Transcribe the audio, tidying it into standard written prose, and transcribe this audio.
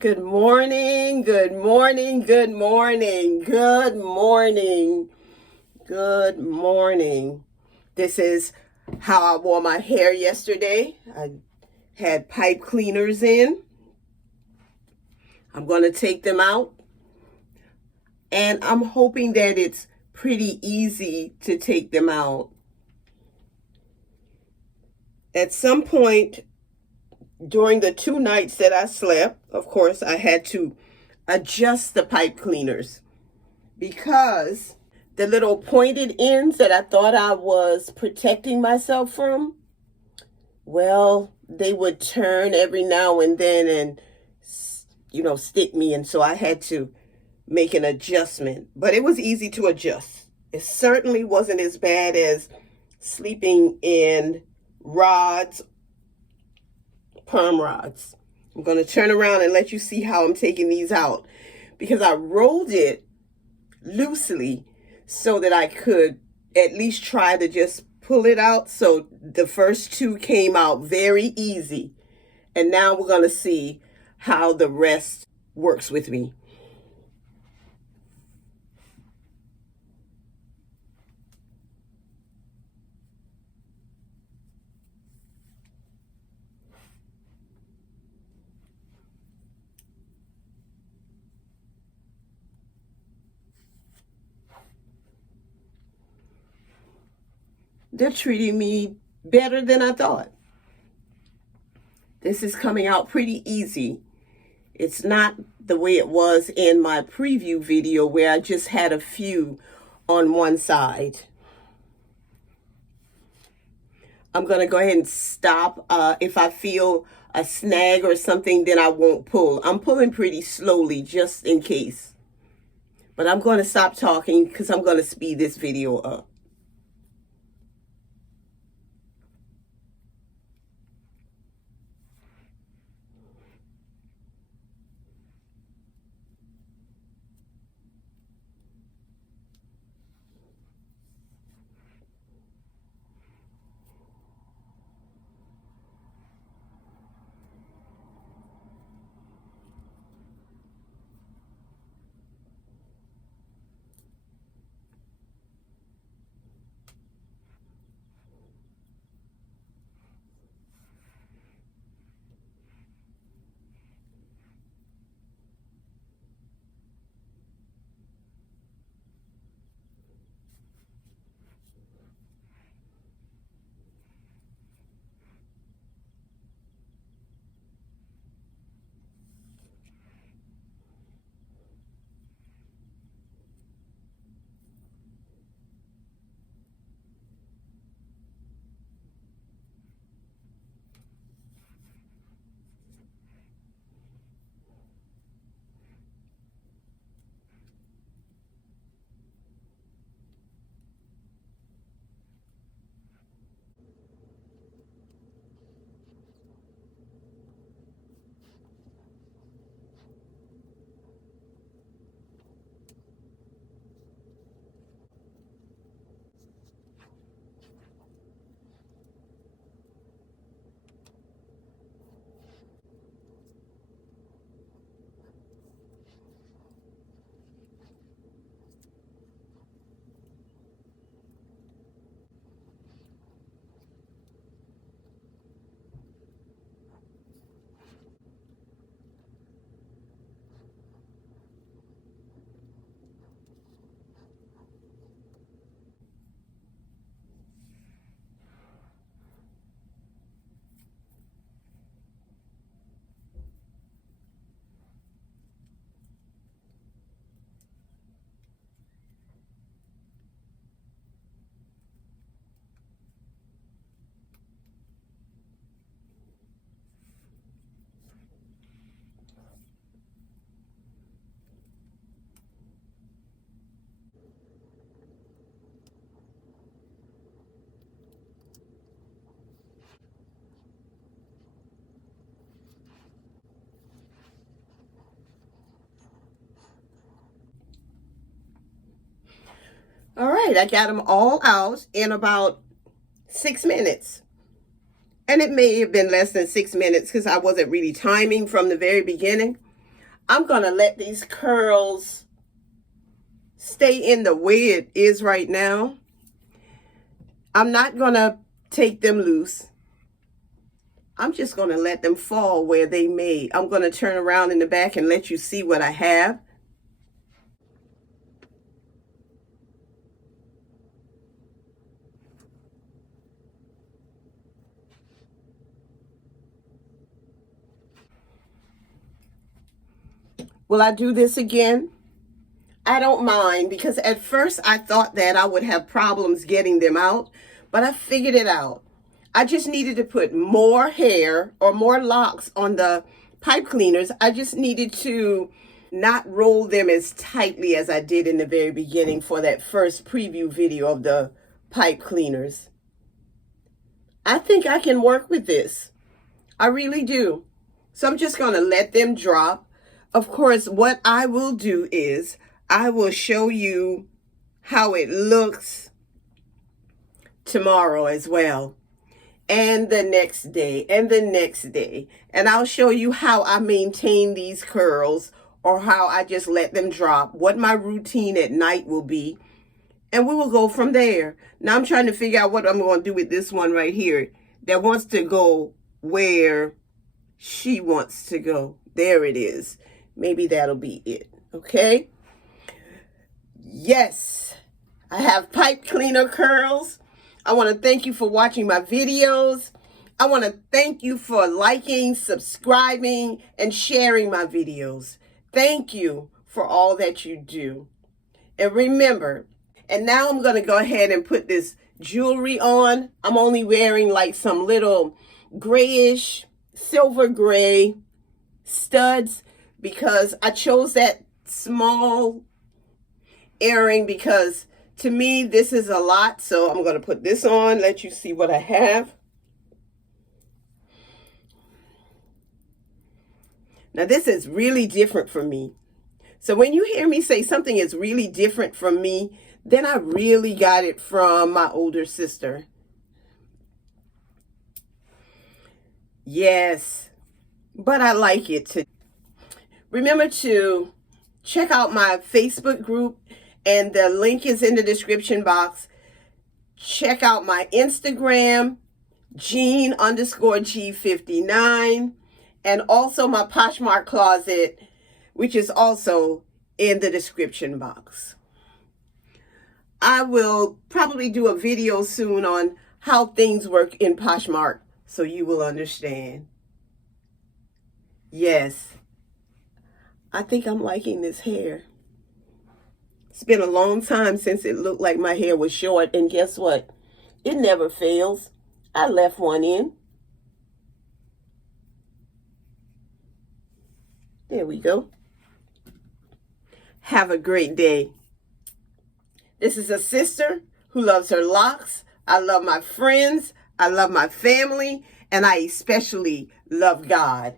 Good morning, good morning, good morning, good morning, good morning. This is how I wore my hair yesterday. I had pipe cleaners in. I'm going to take them out. And I'm hoping that it's pretty easy to take them out. At some point during the 2 nights that I slept, of course, I had to adjust the pipe cleaners because the little pointed ends that I thought I was protecting myself from, well, they would turn every now and then and, stick me. And so I had to make an adjustment. But it was easy to adjust. It certainly wasn't as bad as sleeping in rods, perm rods. I'm going to turn around and let you see how I'm taking these out because I rolled it loosely so that I could at least try to just pull it out. So the first 2 came out very easy. And now we're going to see how the rest works with me. They're treating me better than I thought. This is coming out pretty easy. It's not the way it was in my preview video where I just had a few on one side. I'm going to go ahead and stop. If I feel a snag or something, then I won't pull. I'm pulling pretty slowly just in case. But I'm going to stop talking because I'm going to speed this video up. All right, I got them all out in about 6 minutes. And it may have been less than 6 minutes because I wasn't really timing from the very beginning. I'm going to let these curls stay in the way it is right now. I'm not going to take them loose. I'm just going to let them fall where they may. I'm going to turn around in the back and let you see what I have. Will I do this again? I don't mind, because at first I thought that I would have problems getting them out, but I figured it out. I just needed to put more hair or more locks on the pipe cleaners. I just needed to not roll them as tightly as I did in the very beginning for that first preview video of the pipe cleaners. I think I can work with this. I really do. So I'm just going to let them drop. Of course, what I will do is I will show you how it looks tomorrow as well, and the next day, and the next day. And I'll show you how I maintain these curls, or how I just let them drop, what my routine at night will be, and we will go from there. Now I'm trying to figure out what I'm going to do with this one right here that wants to go where she wants to go. There it is. Maybe that'll be it. Okay. Yes, I have pipe cleaner curls. I want to thank you for watching my videos. I want to thank you for liking, subscribing, and sharing my videos. Thank you for all that you do. And remember, and now I'm going to go ahead and put this jewelry on. I'm only wearing like some little grayish, silver gray studs, because I chose that small earring because to me this is a lot. So I'm going to put this on, let you see what I have. Now this is really different from me. So when you hear me say something is really different from me, then I really got it from my older sister. Yes, but I like it too. Remember to check out my Facebook group, and the link is in the description box. Check out my Instagram, Jean_G59, and also my Poshmark closet, which is also in the description box. I will probably do a video soon on how things work in Poshmark so you will understand. Yes. I think I'm liking this hair. It's been a long time since it looked like my hair was short, and guess what? It never fails. I left one in. There we go. Have a great day. This is a sister who loves her locks. I love my friends. I love my family. And I especially love God.